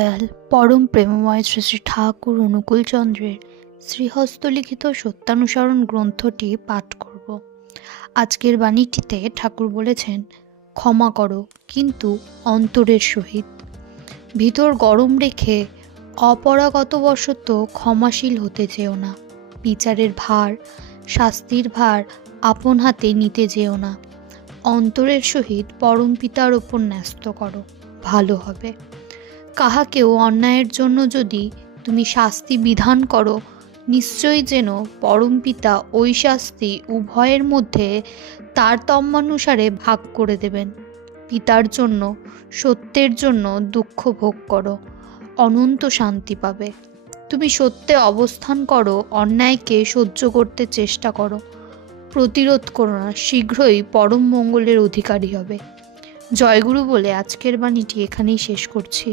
দয়াল পরম প্রেমময় শ্রী শ্রী ঠাকুর অনুকূলচন্দ্রের শ্রীহস্তলিখিত সত্যানুসরণ গ্রন্থটি পাঠ করব। আজকের বাণীটিতে ঠাকুর বলেছেন, ক্ষমা করো কিন্তু অন্তরের সহিত। ভিতর গরম রেখে অপরাগতবশত ক্ষমাশীল হতে যেও না। বিচারের ভার, শাস্তির ভার আপন হাতে নিতে যেও না। অন্তরের সহিত পরম পিতার ওপর ন্যস্ত করো, ভালো হবে। কাহাকেও অন্যায়ের জন্য যদি তুমি শাস্তি বিধান করো, নিশ্চয়ই যেন পরমপিতা ওই শাস্তি উভয়ের মধ্যে তারতম্যানুসারে ভাগ করে দেবেন। পিতার জন্য, সত্যের জন্য দুঃখ ভোগ করো, অনন্ত শান্তি পাবে। তুমি সত্যে অবস্থান করো, অন্যায়কে সহ্য করতে চেষ্টা করো, প্রতিরোধ করো না, শীঘ্রই পরম মঙ্গলের অধিকারী হবে। জয়গুরু বলে আজকের বাণীটি এখানেই শেষ করছি।